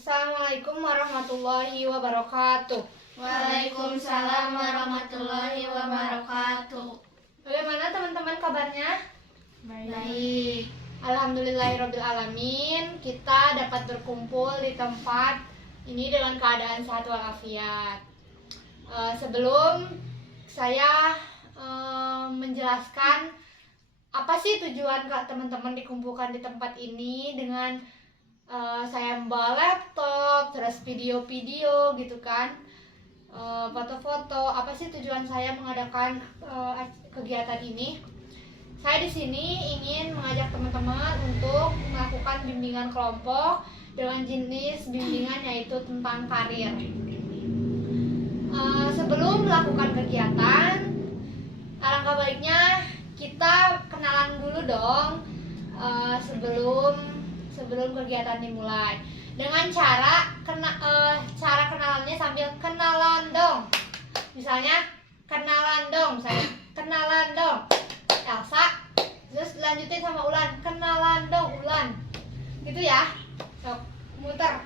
Assalamualaikum warahmatullahi wabarakatuh. Waalaikumsalam warahmatullahi wabarakatuh. Bagaimana teman-teman kabarnya? Baik. Alhamdulillahirobbilalamin. Kita dapat berkumpul di tempat ini dengan keadaan sehat walafiat. Sebelum saya menjelaskan apa sih tujuan teman-teman dikumpulkan di tempat ini dengan saya membawa laptop, terus video-video gitu kan, foto-foto. Apa sih tujuan saya mengadakan kegiatan ini? Saya di sini ingin mengajak teman-teman untuk melakukan bimbingan kelompok dengan jenis bimbingan yaitu tentang karir. Sebelum melakukan kegiatan, alangkah baiknya kita kenalan dulu dong sebelum kegiatan dimulai, dengan cara kenalannya sambil kenalan dong. Misalnya kenalan dong, saya kenalan dong Elsa, terus lanjutin sama Ulan, kenalan dong Ulan, gitu ya. Sok muter,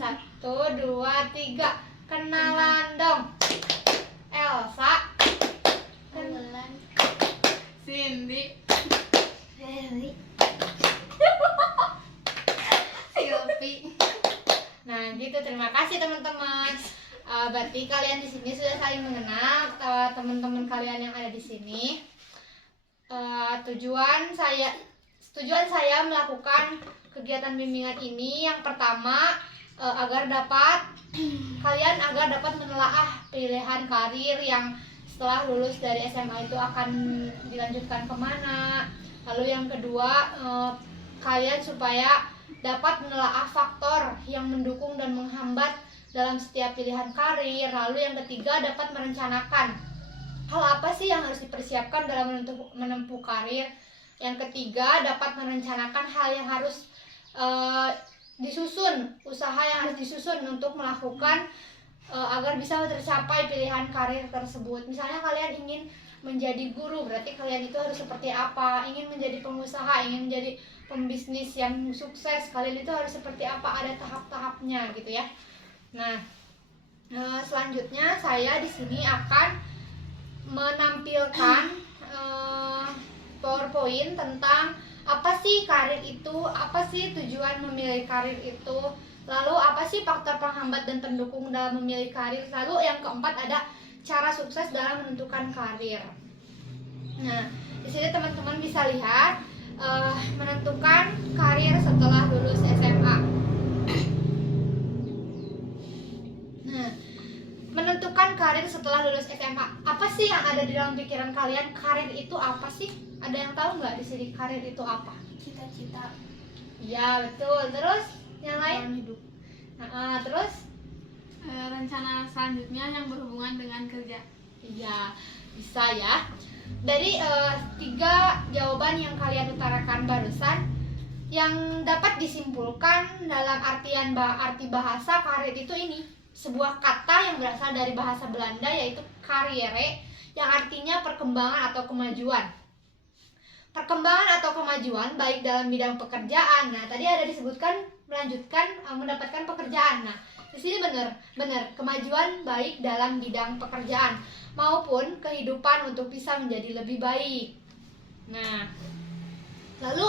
1, 2, 3, kenalan dong Elsa, Kenalan Cindy, Feli, Silvi. Nah gitu, terima kasih teman-teman. Berarti kalian di sini sudah saling mengenal teman-teman kalian yang ada di sini. Tujuan saya melakukan kegiatan bimbingan ini yang pertama agar dapat menelaah pilihan karir yang setelah lulus dari SMA itu akan dilanjutkan kemana. Lalu yang kedua, kalian supaya dapat menelaah faktor yang mendukung dan menghambat dalam setiap pilihan karir. Lalu yang ketiga, dapat merencanakan hal apa sih yang harus dipersiapkan dalam menempuh karir. Yang ketiga, dapat merencanakan hal yang harus disusun, usaha yang harus disusun untuk melakukan agar bisa tercapai pilihan karir tersebut. Misalnya kalian ingin menjadi guru, berarti kalian itu harus seperti apa? Ingin menjadi pengusaha, ingin menjadi pembisnis yang sukses, kalian itu harus seperti apa? Ada tahap-tahapnya gitu ya. Nah, selanjutnya saya di sini akan menampilkan PowerPoint tentang apa sih karir itu, apa sih tujuan memilih karir itu, lalu apa sih faktor penghambat dan pendukung dalam memilih karir, lalu yang keempat ada cara sukses dalam menentukan karir. Nah, di sini teman-teman bisa lihat menentukan karir setelah lulus SMA. Nah, menentukan karir setelah lulus SMA. Apa sih yang ada di dalam pikiran kalian? Karir itu apa sih? Ada yang tahu nggak di sini karir itu apa? Cita-cita. Iya, betul. Terus yang lain? Hidup. Nah, terus? Rencana selanjutnya yang berhubungan dengan kerja. Iya, bisa ya. Dari 3 jawaban yang kalian utarakan barusan, yang dapat disimpulkan dalam arti bahasa karir itu ini sebuah kata yang berasal dari bahasa Belanda yaitu carrière, yang artinya perkembangan atau kemajuan. Perkembangan atau kemajuan baik dalam bidang pekerjaan. Nah, tadi ada disebutkan melanjutkan mendapatkan pekerjaan. Nah, di sini benar kemajuan baik dalam bidang pekerjaan maupun kehidupan untuk bisa menjadi lebih baik. Nah, lalu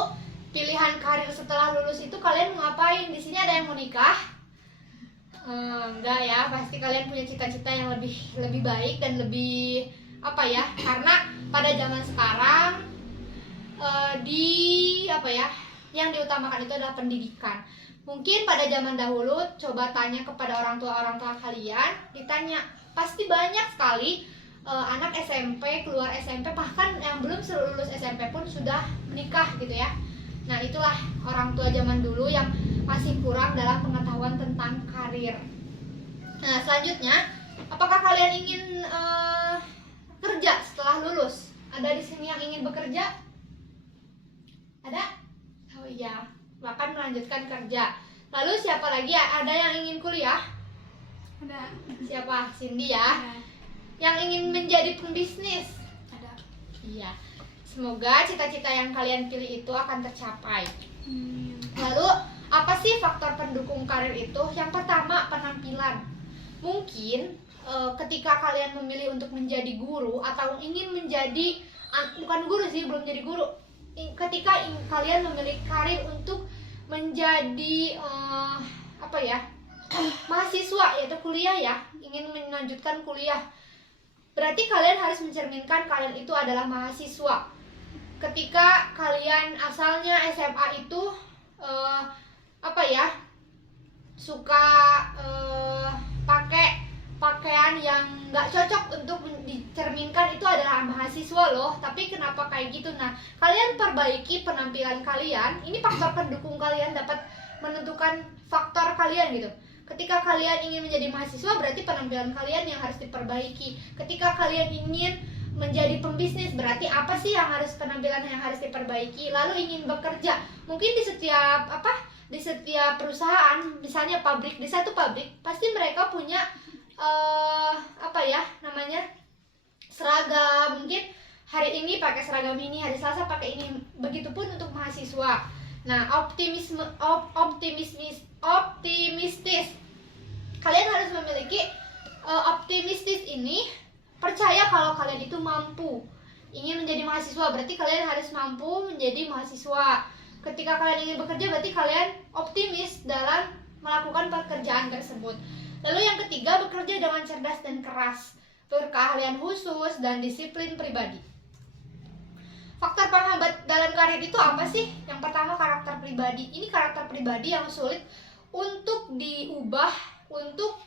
pilihan karir setelah lulus itu kalian mau ngapain? Di sini ada yang mau nikah? Enggak ya, pasti kalian punya cita-cita yang lebih baik dan lebih apa ya? Karena pada zaman sekarang yang diutamakan itu adalah pendidikan. Mungkin pada zaman dahulu coba tanya kepada orang tua kalian, ditanya pasti banyak sekali anak SMP, keluar SMP, bahkan yang belum lulus SMP pun sudah menikah gitu ya. Nah, itulah orang tua zaman dulu yang masih kurang dalam pengetahuan tentang karir. Nah, selanjutnya, apakah kalian ingin kerja setelah lulus? Ada di sini yang ingin bekerja? Ada? Oh iya, bahkan melanjutkan kerja. Lalu siapa lagi ya? Ada yang ingin kuliah? Ada. Siapa? Cindy ya. Ada. Yang ingin menjadi pembisnis? Ada. Iya. Semoga cita-cita yang kalian pilih itu akan tercapai. Hmm. Lalu Apa sih faktor pendukung karir itu? Yang pertama, penampilan. Mungkin ketika kalian memilih untuk menjadi guru atau ingin menjadi, bukan guru sih, belum jadi guru, ketika kalian memilih karir untuk menjadi mahasiswa, yaitu kuliah ya, ingin melanjutkan kuliah, berarti kalian harus mencerminkan kalian itu adalah mahasiswa. Ketika kalian asalnya SMA itu suka pakai pakaian yang nggak cocok untuk dicerminkan itu adalah mahasiswa loh. Tapi kenapa kayak gitu? Nah, kalian perbaiki penampilan kalian. Ini faktor pendukung kalian dapat menentukan faktor kalian gitu. Ketika kalian ingin menjadi mahasiswa, berarti penampilan kalian yang harus diperbaiki. Ketika kalian ingin menjadi pembisnis, berarti apa sih yang harus, penampilan yang harus diperbaiki. Lalu ingin bekerja, mungkin di setiap perusahaan, misalnya pabrik, di satu pabrik pasti mereka punya seragam. Mungkin hari ini pakai seragam ini, hari Selasa pakai ini. Begitupun untuk mahasiswa. Nah, optimistis. Kalian harus memiliki optimistis ini, percaya kalau kalian itu mampu. Ingin menjadi mahasiswa, berarti kalian harus mampu menjadi mahasiswa. Ketika kalian ingin bekerja, berarti kalian optimis dalam melakukan pekerjaan tersebut. Lalu yang ketiga, bekerja dengan cerdas dan keras, berkeahlian khusus dan disiplin pribadi. Faktor penghambat dalam karir itu apa sih? Yang pertama, karakter pribadi. Ini karakter pribadi yang sulit untuk diubah, untuk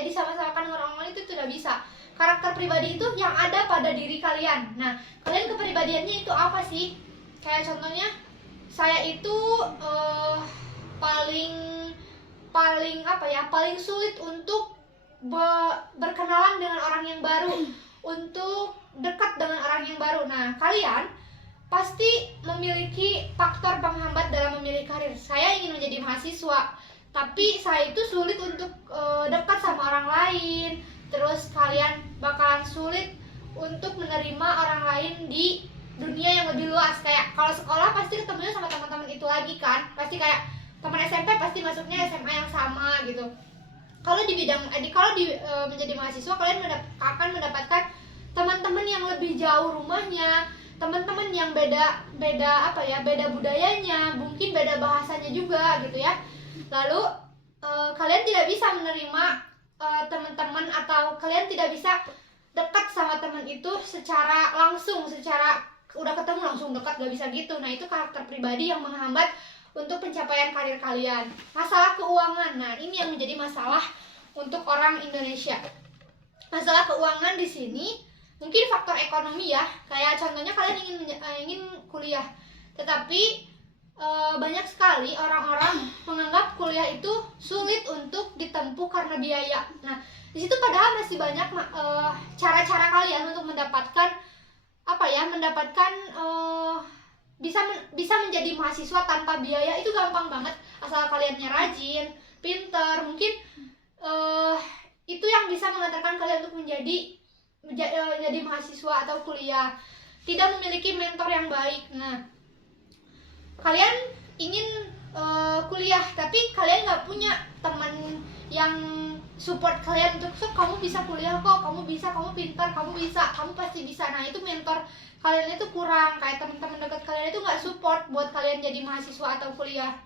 disama-samakan dengan orang lain, itu tidak bisa. Karakter pribadi itu yang ada pada diri kalian. Nah, kalian kepribadiannya itu apa sih? Kayak contohnya, saya itu paling sulit untuk berkenalan dengan orang yang baru, untuk dekat dengan orang yang baru. Nah, kalian pasti memiliki faktor penghambat dalam memilih karir. Saya ingin menjadi mahasiswa, tapi saya itu sulit untuk dekat sama orang lain. Terus kalian bakalan sulit untuk menerima orang lain di dunia yang lebih luas. Kayak kalau sekolah pasti ketemunya sama teman-teman itu lagi kan, pasti kayak teman SMP pasti masuknya SMA yang sama gitu. Kalau menjadi mahasiswa, kalian akan mendapatkan teman-teman yang lebih jauh rumahnya, teman-teman yang beda budayanya, mungkin beda bahasanya juga gitu ya. Lalu kalian tidak bisa menerima teman-teman, atau kalian tidak bisa dekat sama teman itu secara langsung, secara udah ketemu langsung dekat, gak bisa gitu. Nah, itu karakter pribadi yang menghambat untuk pencapaian karir kalian. Masalah keuangan, nah ini yang menjadi masalah untuk orang Indonesia. Masalah keuangan di sini mungkin faktor ekonomi ya. Kayak contohnya kalian ingin kuliah, tetapi banyak sekali orang-orang menganggap kuliah itu sulit untuk ditempuh karena biaya. Nah, di situ padahal masih banyak cara-cara kalian untuk mendapatkan bisa menjadi mahasiswa tanpa biaya. Itu gampang banget, asal kaliannya rajin, pinter. Mungkin itu yang bisa mengantarkan kalian untuk menjadi mahasiswa atau kuliah. Tidak memiliki mentor yang baik. Nah, kalian ingin kuliah, tapi kalian nggak punya teman yang support kalian untuk, kamu bisa kuliah kok, kamu bisa, kamu pintar, kamu bisa, kamu pasti bisa. Nah, itu mentor kalian itu kurang. Kayak teman-teman dekat kalian itu nggak support buat kalian jadi mahasiswa atau kuliah.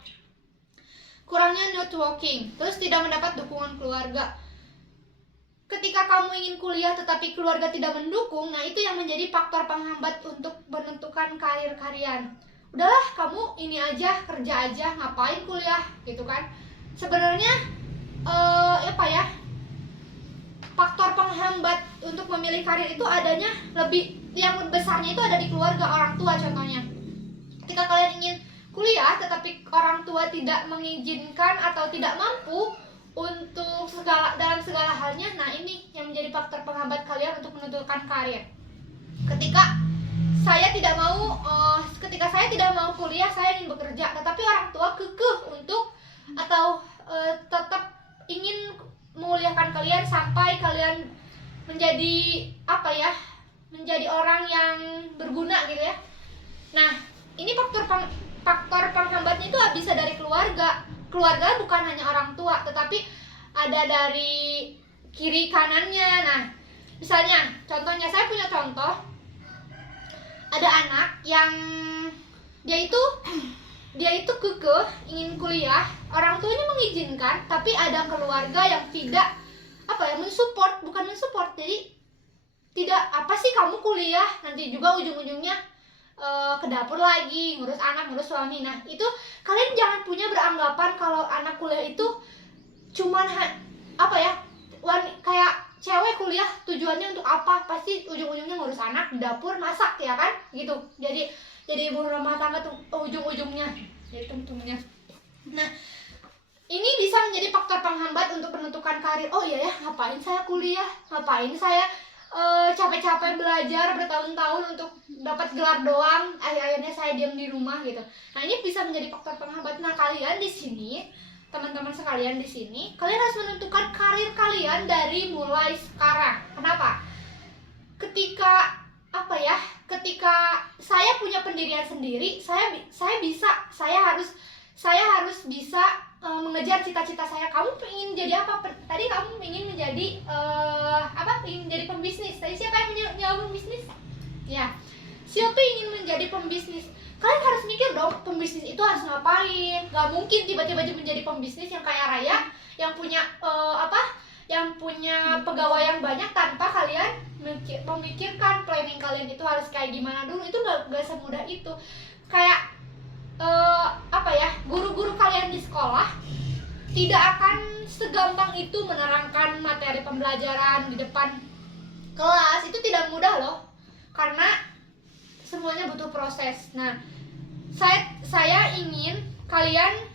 Kurangnya networking, terus tidak mendapat dukungan keluarga. Ketika kamu ingin kuliah tetapi keluarga tidak mendukung, nah itu yang menjadi faktor penghambat untuk menentukan karir kalian. Udahlah, kamu ini aja, kerja aja, ngapain kuliah gitu kan. Sebenarnya faktor penghambat untuk memilih karir itu adanya yang besarnya itu ada di keluarga, orang tua contohnya. Ketika kalian ingin kuliah tetapi orang tua tidak mengizinkan atau tidak mampu untuk dalam segala halnya, nah ini yang menjadi faktor penghambat kalian untuk menentukan karir. Ketika saya tidak mau kuliah, saya ingin bekerja, tetapi orang tua kekeh untuk tetap ingin menguliahkan kalian sampai kalian menjadi menjadi orang yang berguna gitu ya. Nah, ini faktor penghambatnya itu bisa dari keluarga. Keluarga bukan hanya orang tua, tetapi ada dari kiri kanannya. Nah, misalnya, contohnya saya punya contoh, ada anak yang dia itu kekeh ingin kuliah, orang tuanya mengizinkan, tapi ada keluarga yang tidak mensupport, bukan mensupport, jadi tidak, apa sih kamu kuliah, nanti juga ujung-ujungnya ke dapur lagi, ngurus anak, ngurus suami. Nah, itu kalian jangan punya beranggapan kalau anak kuliah itu cuman kayak cewek kuliah tujuannya untuk apa, pasti ujung-ujungnya ngurus anak, di dapur, masak, ya kan, gitu. Jadi ibu rumah tangga tuh ujung-ujungnya, jadi temen-temennya. Nah, ini bisa menjadi faktor penghambat untuk menentukan karir. Oh iya ya, ngapain saya kuliah, ngapain saya capek-capek belajar bertahun-tahun untuk dapat gelar doang, akhirnya saya diam di rumah gitu. Nah, ini bisa menjadi faktor penghambat. Nah, kalian di sini, teman-teman sekalian di sini, kalian harus menentukan karir kalian dari mulai sekarang. Kenapa? Ketika saya punya pendirian sendiri, saya harus bisa mengejar cita-cita saya. Kamu ingin jadi apa? Tadi kamu ingin menjadi ingin menjadi pembisnis. Tadi siapa yang menjawab pembisnis? Ya, siapa ingin menjadi pembisnis? Kalian harus mikir dong, pembisnis itu harus ngapain? Gak mungkin tiba-tiba menjadi pembisnis yang kaya raya, yang punya pegawai yang banyak tanpa kalian memikirkan planning kalian itu harus kayak gimana dulu. Itu gak semudah itu. Kayak guru-guru kalian di sekolah tidak akan segampang itu menerangkan materi pembelajaran di depan kelas. Itu tidak mudah loh, karena semuanya butuh proses. Nah, saya ingin kalian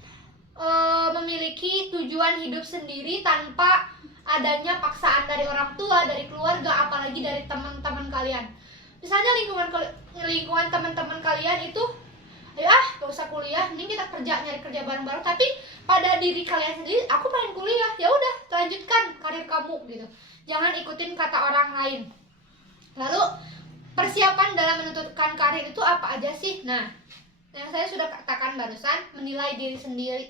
memiliki tujuan hidup sendiri tanpa adanya paksaan dari orang tua, dari keluarga, apalagi dari teman-teman kalian. Misalnya lingkungan teman-teman kalian itu, ayo gak usah kuliah, mending kita nyari kerja bareng-bareng. Tapi pada diri kalian sendiri, aku pengen kuliah, ya udah lanjutkan karir kamu gitu. Jangan ikutin kata orang lain. Lalu persiapan dalam menentukan karir itu apa aja sih? Nah, yang saya sudah katakan barusan, menilai diri sendiri.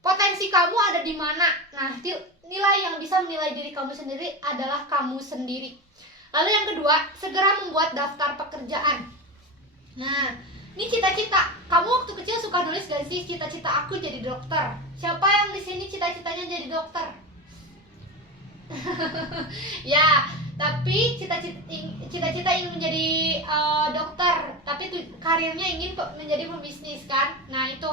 Potensi kamu ada di mana? Nah, nilai yang bisa menilai diri kamu sendiri adalah kamu sendiri. Lalu yang kedua, segera membuat daftar pekerjaan. Nah, ini cita-cita. Kamu waktu kecil suka nulis gak sih, cita-cita aku jadi dokter? Siapa yang di sini cita-citanya jadi dokter? Ya, tapi cita-cita ingin menjadi dokter, tapi karirnya ingin menjadi pembisnis kan? Nah, itu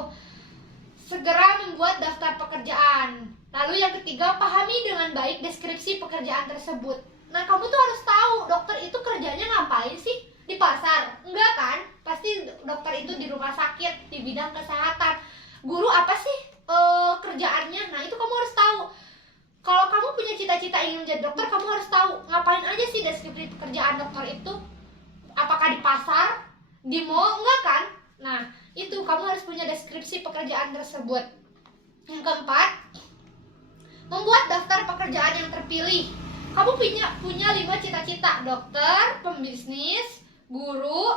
segera membuat daftar pekerjaan. Lalu yang ketiga, pahami dengan baik deskripsi pekerjaan tersebut. Nah, kamu tuh harus tahu dokter itu kerjanya ngapain sih? Di pasar? Enggak kan? Pasti dokter itu di rumah sakit, di bidang kesehatan. Guru apa sih kerjaannya? Nah, itu kamu harus tahu. Kalau kamu punya cita-cita ingin menjadi dokter, kamu harus tahu ngapain aja sih deskripsi pekerjaan dokter itu. Apakah di pasar? Di mall? Enggak kan? Nah, itu kamu harus punya deskripsi pekerjaan tersebut. Yang keempat, membuat daftar pekerjaan yang terpilih. Kamu punya 5 cita-cita: dokter, pembisnis, guru,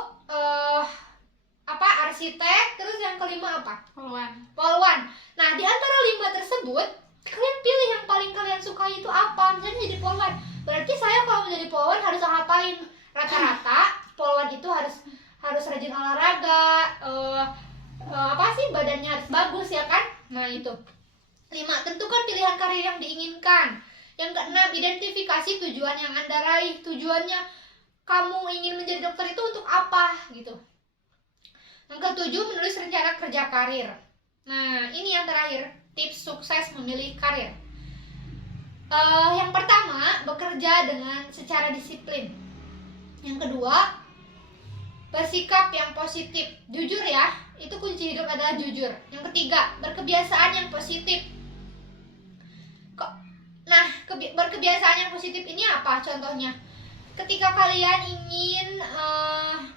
arsitek, terus yang kelima apa? Poluan. Nah, di antara 5 tersebut, kalian pilih yang paling kalian suka itu apa. Misalnya jadi poluan, berarti saya kalau menjadi poluan harus ngapain? Rata-rata poluan itu harus rajin olahraga, badannya harus bagus, ya kan? Nah, itu 5. Tentukan pilihan karir yang diinginkan. Yang keenam, identifikasi tujuan yang Anda raih. Tujuannya kamu ingin menjadi dokter itu untuk apa gitu. Yang ketujuh, menulis rencana kerja karir. Nah, ini yang terakhir, tips sukses memilih karir. Yang pertama, bekerja dengan secara disiplin. Yang kedua, bersikap yang positif. Jujur ya, itu kunci hidup adalah jujur. Yang ketiga, berkebiasaan yang positif. Nah, berkebiasaan yang positif ini apa contohnya? Ketika kalian ingin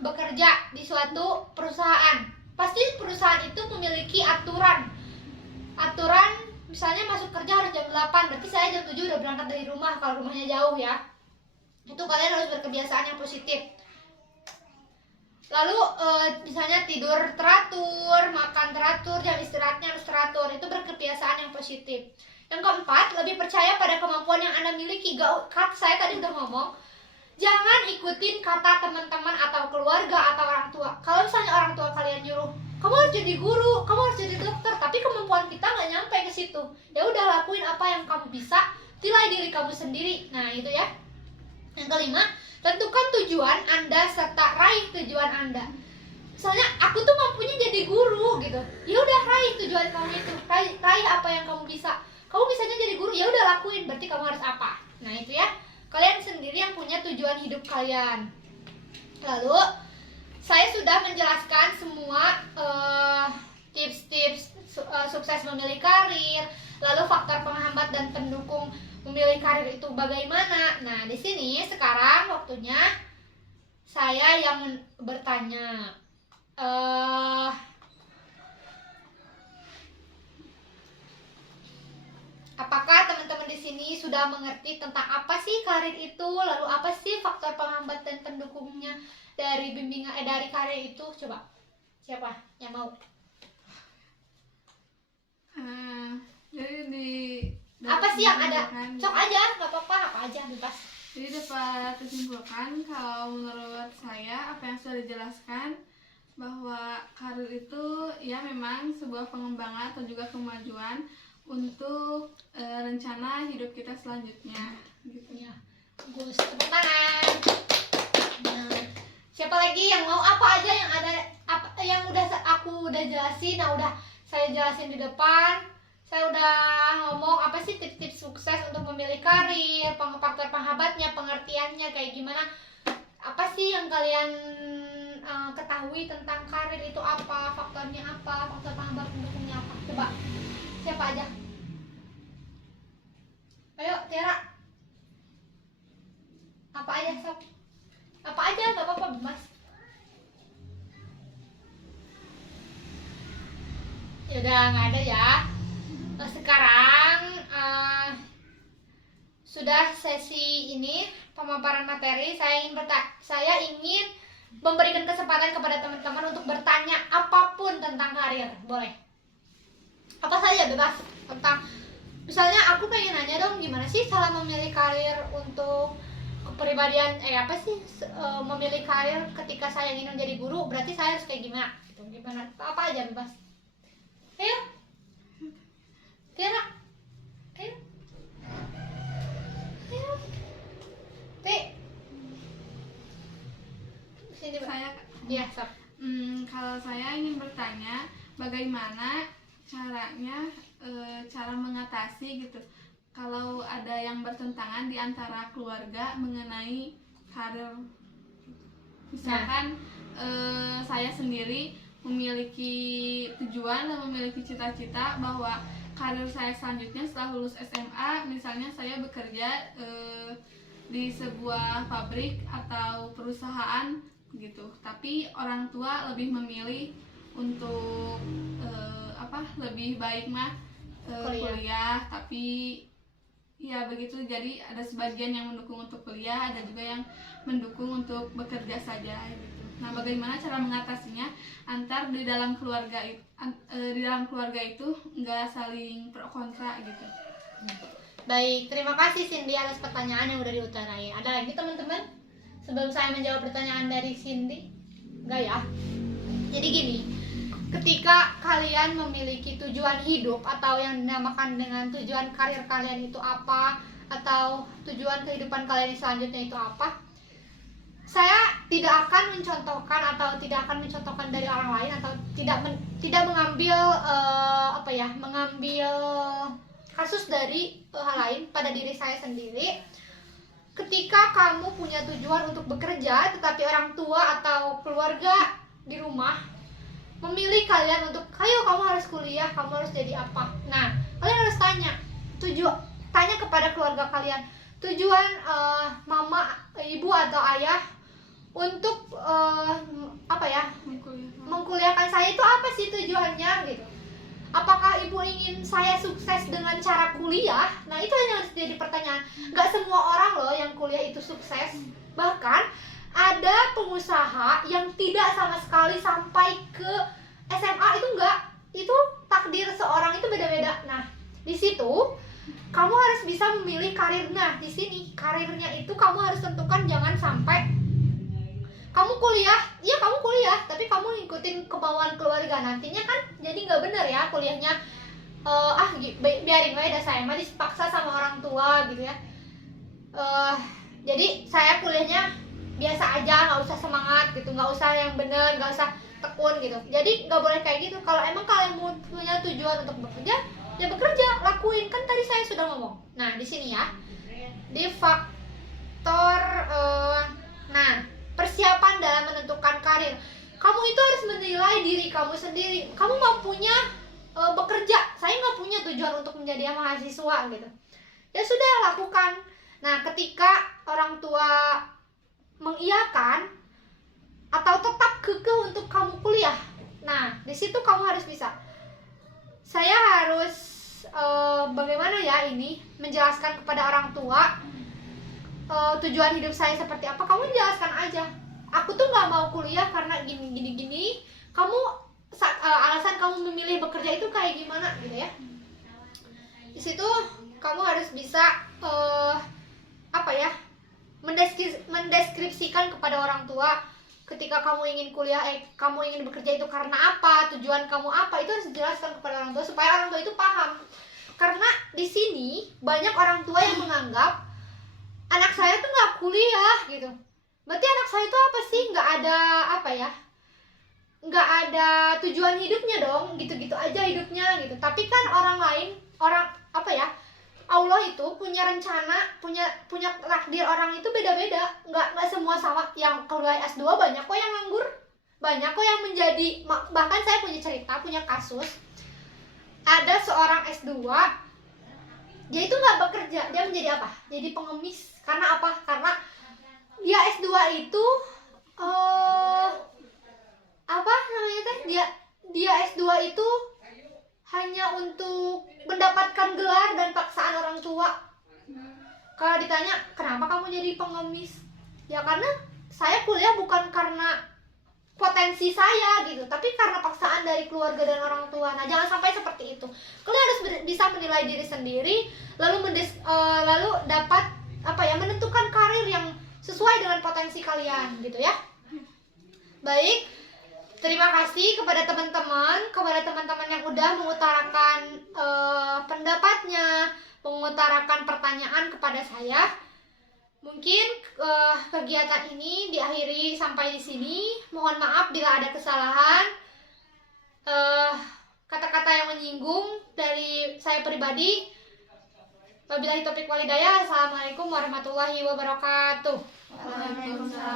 bekerja di suatu perusahaan, pasti perusahaan itu memiliki aturan. Misalnya masuk kerja harus jam 8, berarti saya jam 7 udah berangkat dari rumah kalau rumahnya jauh ya. Itu kalian harus berkebiasaan yang positif. Lalu misalnya tidur teratur, makan teratur, jam istirahatnya harus teratur. Itu berkebiasaan yang positif. Yang keempat, lebih percaya pada kemampuan yang Anda miliki. Saya tadi udah ngomong, jangan ikutin kata teman-teman atau keluarga atau orang tua. Kalau misalnya orang tua kalian nyuruh, kamu harus jadi guru, kamu harus jadi dokter, tapi kemampuan kita nggak nyampe ke situ. Ya udah, lakuin apa yang kamu bisa, nilai diri kamu sendiri. Nah itu ya. Yang kelima, tentukan tujuan Anda serta raih tujuan Anda. Misalnya aku tuh mampunya jadi guru gitu, ya udah raih tujuan kamu itu, raih apa yang kamu bisa. Kamu bisanya jadi guru, ya udah lakuin, berarti kamu harus apa. Nah itu ya, kalian sendiri yang punya tujuan hidup kalian. Lalu saya sudah menjelaskan semua tips-tips sukses memilih karir, lalu faktor penghambat dan pendukung memilih karir itu bagaimana. Nah, di sini sekarang waktunya saya yang bertanya. Apakah teman-teman di sini sudah mengerti tentang apa sih karir itu? Lalu apa sih faktor penghambat dan pendukungnya dari bimbingan dari karir itu? Coba. Siapa yang mau? Jadi Apa sih yang ada? Cok aja, nggak apa-apa, apa aja bebas. Jadi dapat disimpulkan kalau menurut saya apa yang sudah dijelaskan, bahwa karir itu ya memang sebuah pengembangan atau juga kemajuan untuk rencana hidup kita selanjutnya gitu. Ya, bagus, tepuk tangan. Nah, siapa lagi yang mau? Apa aja yang ada, apa yang aku udah jelasin? Nah, udah saya jelasin di depan. Saya udah ngomong apa sih tips-tips sukses untuk memilih karir, faktor penghambatnya, pengertiannya kayak gimana. Apa sih yang kalian ketahui tentang karir itu apa, faktornya apa, faktor penghambat pendukungnya apa? Coba, siapa aja? Ayo, Tiara. Apa aja, Sob? Apa aja, gak apa-apa, Mas. Yaudah, nggak ada ya. Sekarang sudah sesi ini pemaparan materi. Saya ingin memberikan kesempatan kepada teman-teman untuk bertanya apapun tentang karir, boleh. Apa saja bebas tentang, misalnya aku pengen nanya dong, gimana sih cara memilih karir untuk kepribadian apa sih memilih karir ketika saya ingin menjadi guru, berarti saya harus kayak gimana? Gimana? Apa aja bebas. Ayo. Tiara, ayo. Sini, Saya ya, Sob. Kalau saya ingin bertanya bagaimana caranya cara mengatasi gitu kalau ada yang bertentangan di antara keluarga mengenai karir. Misalkan saya sendiri memiliki tujuan dan memiliki cita-cita bahwa karir saya selanjutnya setelah lulus SMA, misalnya saya bekerja di sebuah pabrik atau perusahaan gitu. Tapi orang tua lebih memilih untuk lebih baik mah kuliah, tapi ya begitu. Jadi ada sebagian yang mendukung untuk kuliah, ada juga yang mendukung untuk bekerja saja gitu. Nah, bagaimana cara mengatasinya antar di dalam keluarga itu nggak saling pro kontra gitu. Baik, terima kasih Cindy atas pertanyaan yang udah diutarain. Ada lagi teman-teman sebelum saya menjawab pertanyaan dari Cindy? Enggak ya? Jadi gini, ketika kalian memiliki tujuan hidup atau yang dinamakan dengan tujuan karir kalian itu apa, atau tujuan kehidupan kalian selanjutnya itu apa, saya tidak akan mencontohkan dari orang lain, atau tidak mengambil mengambil kasus dari hal lain pada diri saya sendiri. Ketika kamu punya tujuan untuk bekerja, tetapi orang tua atau keluarga di rumah memilih kalian untuk, ayo kamu harus kuliah, kamu harus jadi apa. Nah, kalian harus tanya kepada keluarga kalian, tujuan mama, ibu atau ayah untuk mengkuliahkan saya itu apa sih tujuannya gitu. Apakah ibu ingin saya sukses dengan cara kuliah? Nah, itu yang harus jadi pertanyaan. Gak semua orang loh yang kuliah itu sukses. Bahkan Ada pengusaha yang tidak sama sekali sampai ke SMA, itu enggak. Itu takdir seorang itu beda-beda. Nah, di situ kamu harus bisa memilih karir. Nah, di sini karirnya itu kamu harus tentukan, jangan sampai kamu kuliah, iya kamu kuliah, tapi kamu ngikutin kemauan keluarga, nantinya kan jadi nggak bener ya kuliahnya. Biarin aja, saya mah dipaksa sama orang tua gitu ya. Jadi saya kuliahnya biasa aja, nggak usah semangat gitu, nggak usah yang bener, nggak usah tekun gitu. Jadi nggak boleh kayak gitu. Kalau emang kalian punya tujuan untuk bekerja, ya bekerja, lakuin. Kan tadi saya sudah ngomong. Nah, di sini ya, di faktor persiapan dalam menentukan karir. Kamu itu harus menilai diri kamu sendiri. Kamu mampunya bekerja. Saya nggak punya tujuan untuk menjadi mahasiswa gitu. Ya sudah, lakukan. Nah, ketika orang tua mengiyakan atau tetap kekeh untuk kamu kuliah, nah di situ kamu harus bisa. Saya harus bagaimana ya ini menjelaskan kepada orang tua tujuan hidup saya seperti apa. Kamu jelaskan aja, aku tuh nggak mau kuliah karena gini. Kamu alasan kamu memilih bekerja itu kayak gimana gitu ya. Di situ kamu harus bisa mendeskripsikan kepada orang tua ketika kamu ingin kuliah, kamu ingin bekerja itu karena apa, tujuan kamu apa, itu harus dijelaskan kepada orang tua supaya orang tua itu paham. Karena di sini banyak orang tua yang menganggap anak saya tuh nggak kuliah gitu, berarti anak saya itu apa sih, nggak ada tujuan hidupnya dong, gitu-gitu aja hidupnya gitu. Tapi kan Allah itu punya rencana, punya takdir orang itu beda-beda, nggak semua sama. Yang kuliah S2 banyak kok yang nganggur, banyak kok yang menjadi, bahkan saya punya cerita, punya kasus, ada seorang S2, dia itu nggak bekerja, dia menjadi apa? Jadi pengemis. Karena apa? Karena dia S2 itu dia S2 itu hanya untuk mendapatkan gelar dan paksaan orang tua. Kalau ditanya, kenapa kamu jadi pengemis? Ya karena saya kuliah bukan karena potensi saya gitu, tapi karena paksaan dari keluarga dan orang tua. Nah, jangan sampai seperti itu. Kalian harus bisa menilai diri sendiri, lalu dapat menentukan karir yang sesuai dengan potensi kalian gitu ya. Baik, terima kasih kepada teman-teman yang udah mengutarakan pendapatnya, mengutarakan pertanyaan kepada saya. Mungkin kegiatan ini diakhiri sampai di sini. Mohon maaf bila ada kesalahan, kata-kata yang menyinggung dari saya pribadi. Wabillahi taufiq walhidayah. Assalamualaikum warahmatullahi wabarakatuh. Waalaikumsalam.